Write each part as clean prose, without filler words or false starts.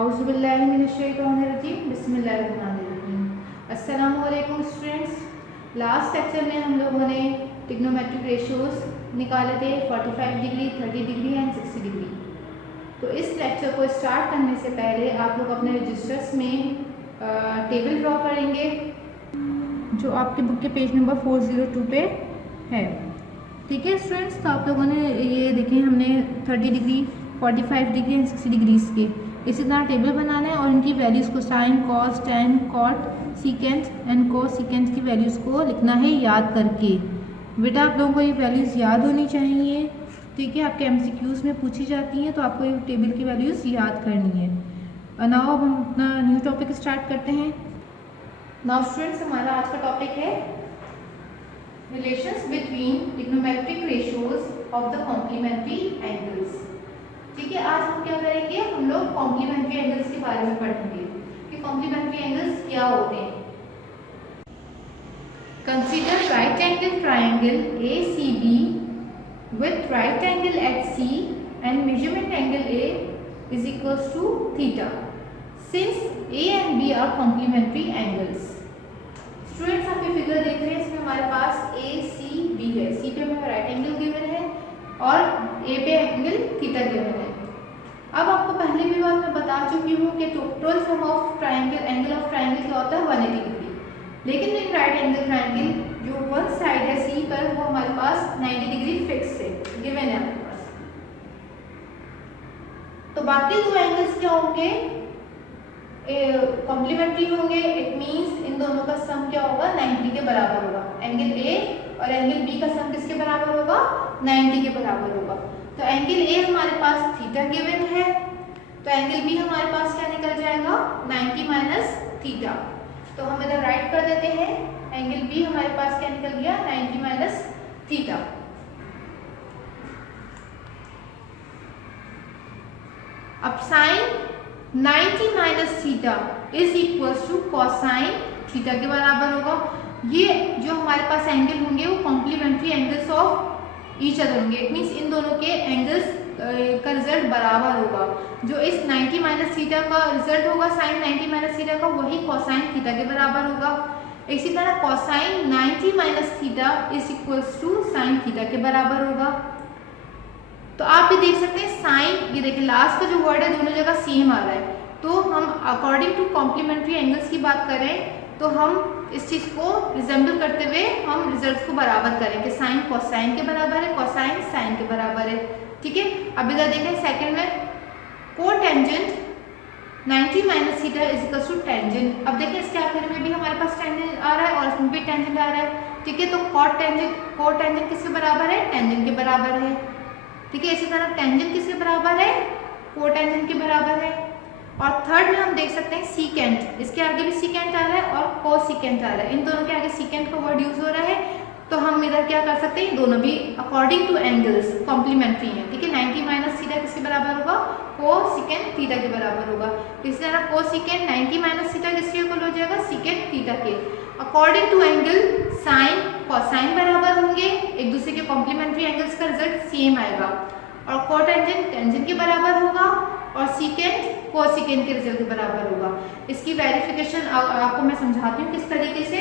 औज़ुबिल्लाहिमिनश्शैतानिर्रजीम बिस्मिल्लाहिर्रहमानिर्रहीम। अस्सलामुअलैकुम students. Last lecture में हम लोगों ने ट्रिग्नोमेट्रिक रेशियोज निकाले थे 45 डिग्री, 30 डिग्री एंड 60 डिग्री। तो इस लेक्चर को स्टार्ट करने से पहले आप लोग अपने रजिस्टर्स में टेबल ड्रॉ करेंगे जो आपके बुक के पेज नंबर 402 पे है। ठीक है स्टूडेंट्स, तो आप लोगों ने ये देखें हमने 30 डिग्री, 45 डिग्री एंड 60 डिग्रीज के इसी तरह टेबल बनाना है और इनकी वैल्यूज़ को sine, cos, tan, cot, secant and cosecant की वैल्यूज़ को लिखना है याद करके। बेटा आप लोगों को ये वैल्यूज़ याद होनी चाहिए। ठीक है, आपके एमसीक्यूज़ में पूछी जाती हैं तो आपको ये टेबल की वैल्यूज़ याद करनी है। नाउ अब हम अपना न्यू टॉपिक स्टार्ट करते हैं। नाउ स्टूडेंट्स, हमारा आज का टॉपिक है relations between trigonometric ratios of the complementary angles. ठीक है, आज हम क्या करेंगे, हम लोग कॉम्प्लीमेंट्री एंगल्स के बारे में पढ़ेंगे कि कॉम्प्लीमेंट्री एंगल्स क्या होते हैं। Consider right angle triangle ACB with right angle at C and measurement angle A is equals to theta since A and B are complementary angles। Students आप ये फिगर देख रहे हैं, इसमें हमारे पास ACB है। C पे हमें राइट एंगल गिवन है और A पे एंगल थीटा गिवन है। अब आपको पहले भी बात मैं बता चुकी हूँ कि total sum of triangle, angle of triangle क्या होता है 180 डिग्री। लेकिन इन राइट एंगल ट्रायंगल जो वन साइड है C पर वो हमारे पास 90 डिग्री फिक्स है, गिवन है हमारे पास। तो बाकी दो एंगल्स क्या होंगे, कॉम्प्लीमेंट्री होंगे। इट मींस इन दोनों का सम क्या होगा, 90 के बराबर होगा। एंगल A और एंगल B का सम किसके बराबर होगा, 90 के बराबर होगा। तो एंगल A हमारे पास थीटा गिवन है, तो एंगल B हमारे पास क्या निकल जाएगा, 90 माइनस थीटा। तो हम इधर राइट कर देते हैं, एंगल B हमारे पास क्या निकल गया, 90 माइनस थीटा। अब sine 90 minus theta is equal to cosine theta के बराबर होगा। ये जो हमारे पास एंगल होंगे वो complementary angles of each other होंगे। इट मीन्स इन दोनों के एंगल्स का रिजल्ट बराबर होगा। जो इस 90 माइनस थीटा का रिजल्ट होगा साइन 90 माइनस थीटा का, वही कॉसाइन थीटा के बराबर होगा। इसी तरह cosine 90 minus theta is equals to sine theta के बराबर होगा। तो आप ये देख सकते हैं साइन, ये देखिए लास्ट का जो वर्ड है दोनों जगह सेम आ रहा है। तो हम अकॉर्डिंग टू कॉम्प्लीमेंट्री एंगल्स की बात करें तो हम इस चीज को रिजेंबल करते हुए हम रिजल्ट्स को बराबर करेंगे। साइन कोसाइन के बराबर है, कोसाइन साइन के बराबर है। ठीक है, अब इधर देखें सेकंड में cotangent 90 minus theta is equal to tangent. अब देखिए इसके आखिर में भी हमारे पास टेंजेंट आ रहा है और इसमें भी टेंजेंट आ रहा है। ठीक है, तो कोटेंजेंट किसके बराबर है, टेंजेंट के बराबर है। ठीक है, इसी तरह टेंजेंट किसके बराबर है, कोटेंजेंट के बराबर है। और थर्ड में हम देख सकते हैं सीकेंट, इसके आगे भी सीकेंट आ रहा है और कोसिकेंट आ रहा है। इन दोनों के आगे सीकेंट का वर्ड यूज हो रहा है, तो हम इधर क्या कर सकते हैं, दोनों भी अकॉर्डिंग टू एंगल्स कॉम्प्लीमेंट्री हैं। ठीक है, 90 माइनस थीटा किसके बराबर होगा, कोसिकेंट थीटा के बराबर होगा। इसी तरह कोसिकेंट 90 माइनस थीटा किसके इक्वल हो जाएगा, सीकेंट थीटा के। According to angle sine cosine बराबर होंगे, एक दूसरे के कॉम्प्लीमेंट्री एंगल्स का रिजल्ट सेम आएगा। और कोटेंजेंट टेंजेंट के बराबर होगा और सीकेंट कोसिकेंट के रिजल्ट के बराबर होगा। इसकी वेरिफिकेशन आपको मैं समझाती हूँ किस तरीके से।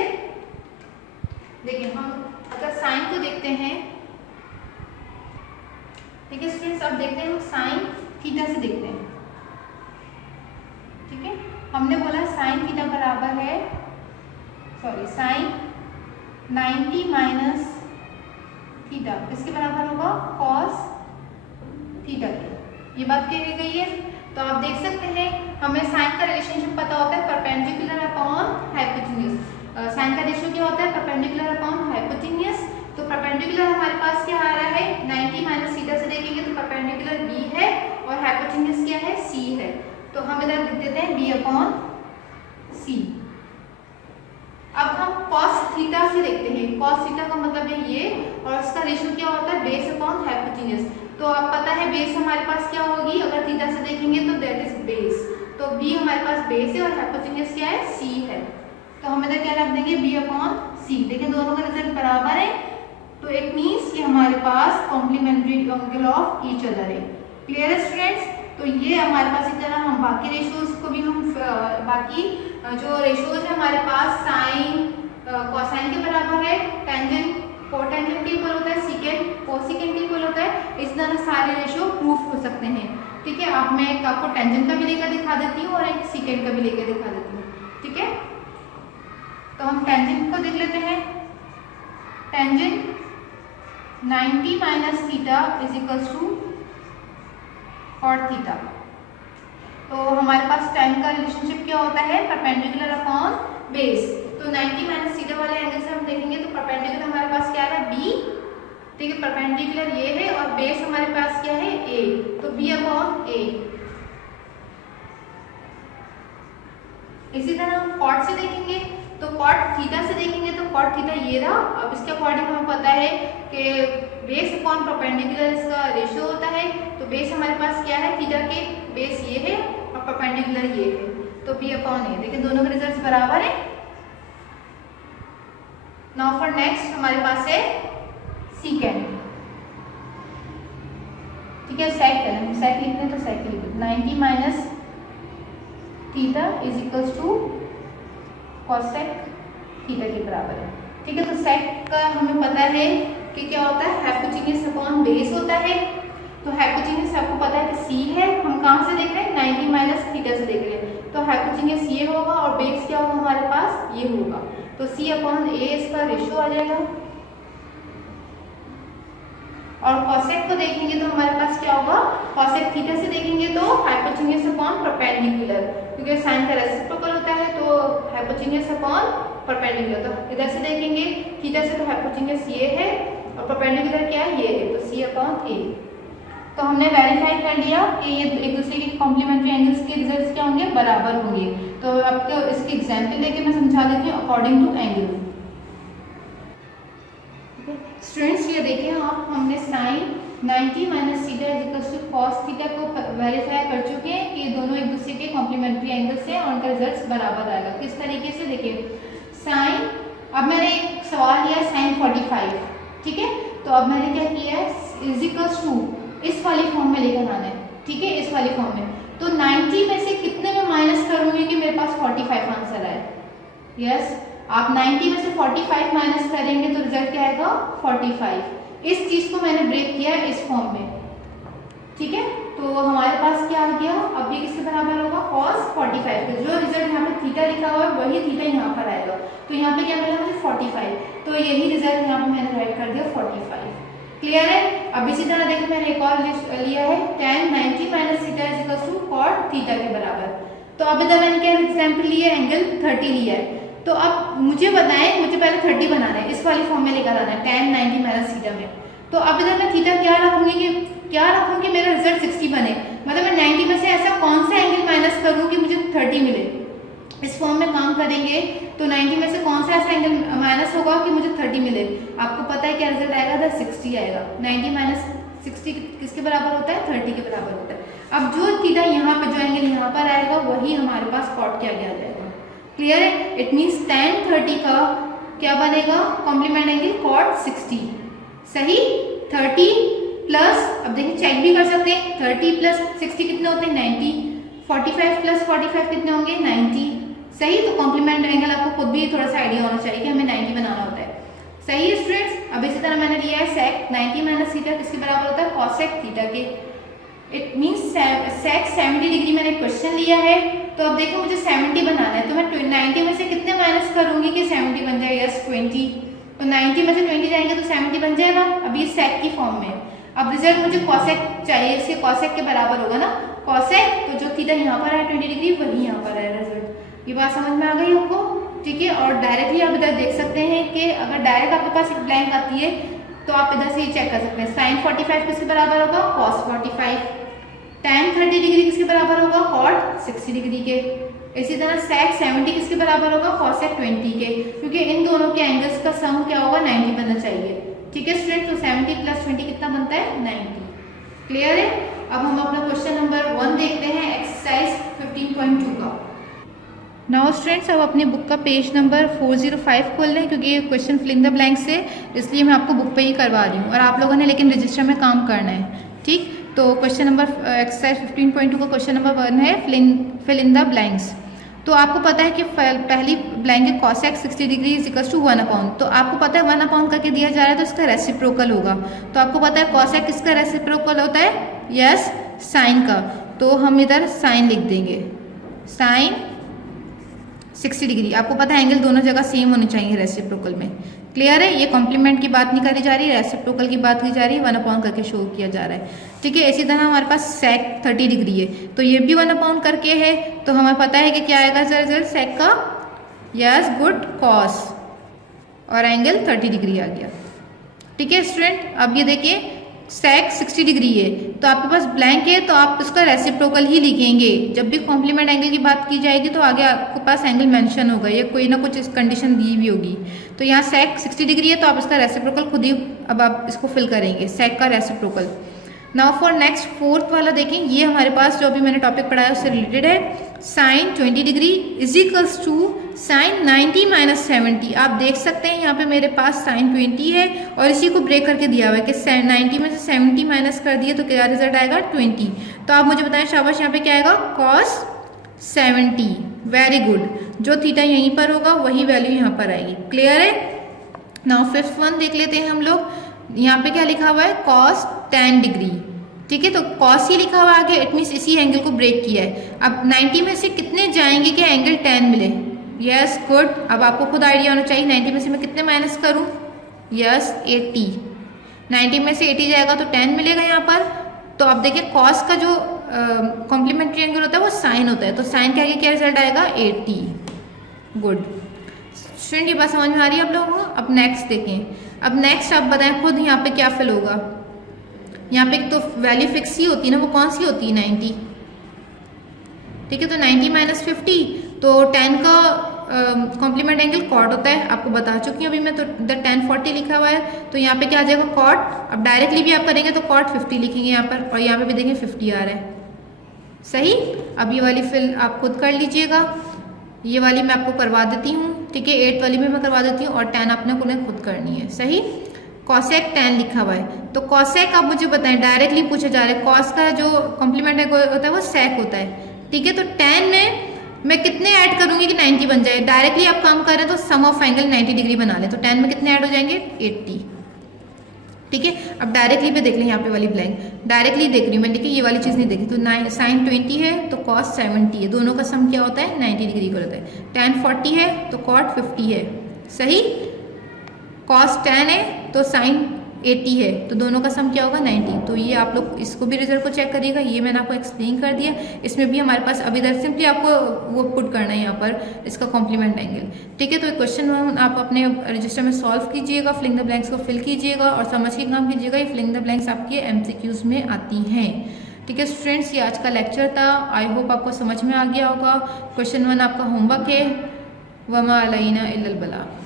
देखिए हम अगर साइन को देखते हैं, ठीक है स्टूडेंट्स, अब देखते हैं हम साइन थीटा से देखते हैं। ठीक है, हमने बोला साइन थीटा बराबर है, सॉरी साइन 90 माइनस थीटा किसके बराबर होगा, कॉस थीटा के। ये बात कही गई है। तो आप देख सकते हैं हमें साइन का रिलेशनशिप पता होता है परपेंडिकुलर अपॉन हाइपोटेन्यूज। साइन का रेशियो क्या होता है, परपेंडिकुलर अपॉन हाइपोटेन्यूज। तो परपेंडिकुलर हमारे पास क्या आ रहा है, 90 माइनस थीटा से देखेंगे तो परपेंडिकुलर B है और हाइपोटेन्यूज क्या है, C है। तो हम इधर लिख देते हैं B अपॉन C। अब हम cos थीटा से देखते हैं। cos थीटा का मतलब है ये, और इसका रेशियो क्या होता है, बेस अपॉन हाइपोटेन्यूज। तो आप पता है बेस हमारे पास क्या होगी, अगर थीटा से देखेंगे तो दैट इज बेस। तो B हमारे पास बेस है और हाइपोटेन्यूज क्या है, C है। तो हम इधर क्या रख देंगे, B अपॉन C। देखें दोनों का रिजल्ट बराबर है, तो इट मीन्स कि हमारे पास complementary angle of each other है। क्लियर है स्टूडेंट्स। तो ये हमारे पास इस तरह हम बाकी रेशियोज बाकी जो रेशियोज है हमारे पास साइन कोसाइन के बराबर है, टेंजेंट कोटेंजेंट के इक्वल होता है, सीकेंट कोसिकेंट के इक्वल होता है। इस तरह सारे रेशियो प्रूफ हो सकते हैं। ठीक है, अब मैं एक आपको टेंजेंट का भी लेकर दिखा देती हूँ और एक सीकेंट का भी लेकर दिखा देती हूँ। ठीक है, तो हम टेंजेंट को देख लेते हैं। Tangent 90 minus theta is equals to cot theta. तो हमारे पास टाइम का रिलेशनशिप क्या होता है, परपेंडिकुलर अपॉन बेस। तो 90 माइनस थीटा वाले एंगल से हम देखेंगे तो परपेंडिकुलर हमारे पास क्या है, बी। ठीक है, परपेंडिकुलर ये है और बेस हमारे पास क्या है, ए। तो बी अपॉन ए। इसी तरह हम कॉट से देखेंगे तो कॉट थीटा से देखेंगे तो कॉट थीटा ये रहा। अब इसके अकॉर्डिंग हमें पता है कि बेस अपॉन परपेंडिकुलर इसका रेशियो होता है। तो बेस हमारे पास क्या है, थीटा के बेस ये है और परपेंडिकुलर ये है, तो बी अपॉन ए। देखिए दोनों के रिजल्ट्स बराबर है। नाउ फॉर नेक्स्ट हमारे पास है सीकेंट। ठीक है, सेक करें, सेक लिखते हैं तो सेक लिख दो। 90 minus theta is equals to cosec theta के बराबर है। ठीक है, तो सेक का हमें पता है कि क्या होता है, हाइपोटेन्यूज अपॉन बेस होता है। तो हाइपोटेन्यूज आपको पता है कि सी है। हम कहाँ से देख रहे हैं, 90 माइनस थीटा से देख रहे हैं। तो हाइपोटेन्यूज ये होगा और बेस क्या होगा हमारे पास, ये होगा। तो सी अपॉन ए इसका रेशियो आ जाएगा। और कॉसेक को देखेंगे तो हमारे पास क्या होगा, कॉसेक थीटा से देखेंगे तो हाइपोटेन्यूज अपॉन परपेंडिकुलर, क्योंकि साइन का रेसिप्रोकल होता है तो हाइपोटेन्यूज अपॉन परपेंडिकुलर। तो इधर से देखेंगे थीटा से तो हाइपोटेन्यूज ये है और परपेंडिकुलर क्या है, ये है, तो सी अपॉन ए। तो हमने वेरीफाई कर लिया कि ये एक दूसरे के कॉम्प्लीमेंट्री एंगल्स के रिजल्ट्स क्या होंगे, बराबर होंगे। तो आपको इसकी एग्जांपल लेके मैं समझा देती हूँ अकॉर्डिंग टू एंगल। स्टूडेंट्स ये देखिए, हमने sine 90 minus theta is equals to cos theta को वेरीफाई कर चुके हैं कि ये दोनों एक दूसरे के कॉम्प्लीमेंट्री एंगल्स हैं और उनका रिजल्ट्स बराबर आएगा। किस तरीके से, देखिए साइन, अब मैंने एक सवाल लिया साइन 45। ठीक है, तो अब मैंने क्या किया है, इज इक्वल्स टू इस वाली फॉर्म में लेकर आना है। ठीक है, इस वाली फॉर्म में तो 90 में से कितने में माइनस करूंगी कि मेरे पास 45 आंसर आए। यस, आप 90 में से 45 माइनस करेंगे तो रिजल्ट क्या आएगा, 45। इस चीज को मैंने ब्रेक किया इस फॉर्म में। ठीक है, तो हमारे पास क्या आ गया, अब ये किसके बराबर होगा, cos 45 के। जो रिजल्ट यहाँ पे थीटा लिखा हुआ है वही थीटा यहाँ पर आएगा। तो यहाँ पे क्या मिला मुझे, 45। तो यही रिजल्ट यहाँ पे मैंने राइट कर दिया 45। क्लियर है। अब इसी तरह देखिए मैंने एक और लिया है, tan 90 minus theta is equal to cot theta के बराबर। तो अब इधर मैंने क्या एग्जाम्पल लिया, एंगल 30 लिया है। तो अब मुझे बताएं, मुझे पहले 30 बनाना है, इस वाली फॉर्म में लेकर आना है tan 90 माइनस थीटा में। तो अब इधर मैं थीटा क्या रखूंगी कि मेरा रिजल्ट 60 बने। मतलब मैं 90 में से ऐसा कौन सा एंगल माइनस करूँ कि मुझे 30 मिले। इस फॉर्म में काम करेंगे तो 90 में से कौन सा ऐसा एंगल माइनस होगा कि मुझे 30 मिले। आपको पता है क्या रिजल्ट आएगा, था 60 आएगा। 90 माइनस 60 किसके बराबर होता है, 30 के बराबर होता है। अब जो थीटा यहाँ पे, जो एंगल यहाँ पर आएगा वही हमारे पास कॉट के आगे आ जाएगा। क्लियर है। इट मीन्स tan 30 का क्या बनेगा, कॉम्प्लीमेंट एंगल cot 60। सही, 30 प्लस, अब देखिए चेक भी कर सकते हैं, 30 प्लस 60 कितने होते हैं, 90। 45 प्लस 45 कितने होंगे, 90। सही, तो कॉम्प्लीमेंट एंगल आपको खुद भी थोड़ा सा आइडिया होना चाहिए कि हमें 90 बनाना होता है। सही है स्टूडेंट्स। अब इसी तरह मैंने लिया है sec 90 माइनस थीटा किसके बराबर होता है, cosec थीटा के। इट मीन्स sec 70 डिग्री मैंने क्वेश्चन लिया है। तो अब देखो मुझे 70 बनाना है, तो मैं 90 में से कितने माइनस करूंगी कि 70 बन जाए, यस 20। तो 90 में से 20 जाएंगे तो 70 बन जाएगा। अब ये sec की फॉर्म में। अब रिजल्ट मुझे cosec चाहिए, इसके cosec के बराबर होगा ना, cosec, तो जो थीटा यहाँ पर है 20 डिग्री वही यहाँ पर है रिजल्ट। ये बात समझ में आ गई आपको, ठीक है। और डायरेक्टली आप इधर देख सकते हैं कि अगर डायरेक्ट आपके पास एक ब्लैंक आती है तो आप इधर से ही चेक कर सकते हैं। sin 45 किसके बराबर होगा, cos 45। tan 30 डिग्री किसके बराबर होगा, cot 60 डिग्री के। इसी तरह sec 70 किसके बराबर होगा, cosec 20 के, क्योंकि इन दोनों के एंगल्स का सम क्या होगा, 90 बनना चाहिए। ठीक है स्टूडेंट, तो 70 प्लस 20 कितना बनता है, 90। क्लियर है। अब हम अपना क्वेश्चन नंबर 1 देखते हैं, एक्सरसाइज 15.2 का। नाउ स्टूडेंट्स, अब अपनी बुक का पेज नंबर 405 खोल लें, क्योंकि ये क्वेश्चन फिलिंग द ब्लैंक्स है, इसलिए मैं आपको बुक पे ही करवा रही हूँ और आप लोगों ने लेकिन रजिस्टर में काम करना है। ठीक, तो क्वेश्चन नंबर एक्सरसाइज 15.2 का क्वेश्चन नंबर 1 है फिल इन द ब्लैंक्स। तो आपको पता है कि पहली ब्लैंक है cosec 60 degree is equal to 1/, तो आपको पता है 1/, करके दिया जा रहा है तो इसका रेसिप्रोकल होगा। तो आपको पता है कॉसेक किसका रेसिप्रोकल होता है? यस, साइन का। तो हम इधर साइन लिख देंगे, साइन 60 डिग्री। आपको पता है एंगल दोनों जगह सेम होने चाहिए रेसिप्रोकल में। क्लियर है? ये कॉम्प्लीमेंट की बात नहीं करी जा रही, रेसिप्रोकल की बात की जा रही है, 1/, करके शो किया जा रहा है। ठीक है, इसी तरह हमारे पास सेक 30 डिग्री है, तो ये भी 1/, करके है, तो हमें पता है कि क्या आएगा सर रिजल्ट सेक का? यस, गुड, कॉस, और एंगल 30 डिग्री आ गया। ठीक है स्टूडेंट, अब ये देखिए सेक 60 डिग्री है, तो आपके पास ब्लैंक है तो आप इसका रेसिप्रोकल ही लिखेंगे। जब भी कॉम्प्लीमेंट एंगल की बात की जाएगी तो आगे आपके पास एंगल मेंशन होगा, ये कोई ना कुछ कंडीशन दी हुई होगी। तो यहाँ सेक 60 डिग्री है तो आप इसका रेसिप्रोकल खुद ही अब आप इसको फिल करेंगे, सेक का reciprocal. Now for next fourth वाला देखें, ये हमारे पास जो अभी मैंने टॉपिक पढ़ाया उससे रिलेटेड है। Sine 20 degree is equals to sine 90 - 70। आप देख सकते हैं यहाँ पे मेरे पास साइन 20 है और इसी को ब्रेक करके दिया हुआ है कि 90 में से 70 माइनस कर दिए तो क्या रिजल्ट आएगा? 20। तो आप मुझे बताएं शाबाश, यहाँ पे क्या आएगा? कॉस 70। वेरी गुड, जो थीटा यहीं पर होगा वही वैल्यू यहाँ पर आएगी। क्लियर है? नाउ फिफ्थ वन देख लेते हैं हम लोग। यहाँ पे क्या लिखा हुआ है? Cos 10 degree. ठीक है, तो कॉस ही लिखा हुआ आगे, इट मीन्स इसी एंगल को ब्रेक किया है। अब 90 में से कितने जाएंगे कि एंगल 10 मिले? Yes, good. अब आपको खुद आइडिया होना चाहिए 90 में से मैं कितने माइनस करूं? यस, 80। 90 में से 80 जाएगा तो 10 मिलेगा यहाँ पर। तो अब देखिए कॉस का जो कॉम्प्लीमेंट्री एंगल होता है वो साइन होता है, तो साइन के आगे क्या रिजल्ट आएगा? 80। गुड स्टूडेंट, ये बात समझ में आ रही है आप लोगों को? अब नेक्स्ट देखें। अब नेक्स्ट आप बताएं खुद यहाँ पे क्या फिल होगा। यहाँ पे एक तो वैल्यू फिक्स ही होती है ना, वो कौन सी होती है? 90। ठीक है, तो 90 - 50, तो 10 का कॉम्प्लीमेंट एंगल कॉट होता है, आपको बता चुकी हूँ अभी मैं। तो इधर 10 40 लिखा हुआ है, तो यहाँ पे क्या आ जाएगा? कॉट। अब डायरेक्टली भी आप करेंगे तो कॉट 50 लिखेंगे यहाँ पर, और यहाँ पे भी देखेंगे 50 आ रहा है। सही। अब ये वाली फिल आप खुद कर लीजिएगा, ये वाली मैं आपको करवा देती हूँ। ठीक है, 8 वाली भी मैं करवा देती हूँ, और 10 आपने खुद करनी है। सही। कॉसेक 10 लिखा हुआ है, तो कॉसेक आप मुझे बताएं, डायरेक्टली पूछा जा रहा है कॉस का जो कॉम्प्लीमेंट होता है वो सेक होता है। ठीक है, तो 10 में मैं कितने ऐड करूंगी कि 90 बन जाए? डायरेक्टली आप काम कर रहे हैं तो सम ऑफ एंगल 90 डिग्री बना ले, तो 10 में कितने ऐड हो जाएंगे? 80। ठीक है, अब डायरेक्टली पे देख लें, यहाँ पे वाली ब्लैंक डायरेक्टली देख रही हूँ मैं। देखिए ये वाली चीज़ नहीं देखी, तो साइन 20 है तो कॉस 70 है, दोनों का सम क्या होता है? 90 डिग्री का होता है। tan 40 है तो कॉट 50 है। सही। कॉस 10 है तो साइन 80 है, तो दोनों का सम क्या होगा? 90। तो ये आप लोग इसको भी रिजल्ट को चेक करिएगा, ये मैंने आपको एक्सप्लेन कर दिया। इसमें भी हमारे पास अब इधर सिंपली आपको वो पुट करना है यहाँ पर इसका कॉम्प्लीमेंट एंगल। ठीक है, तो क्वेश्चन आप अपने रजिस्टर में सॉल्व कीजिएगा, फिलिंग द ब्लैंक्स को फिल कीजिएगा और समझ के काम कीजिएगा। ये फिलिंग द ब्लैंक्स आपके MCQs में आती हैं। ठीक है स्टूडेंट्स, ये आज का लेक्चर था। आई होप आपको समझ में आ गया होगा। क्वेश्चन 1 आपका होमवर्क है। वमा अलैना इल्लल बलाग।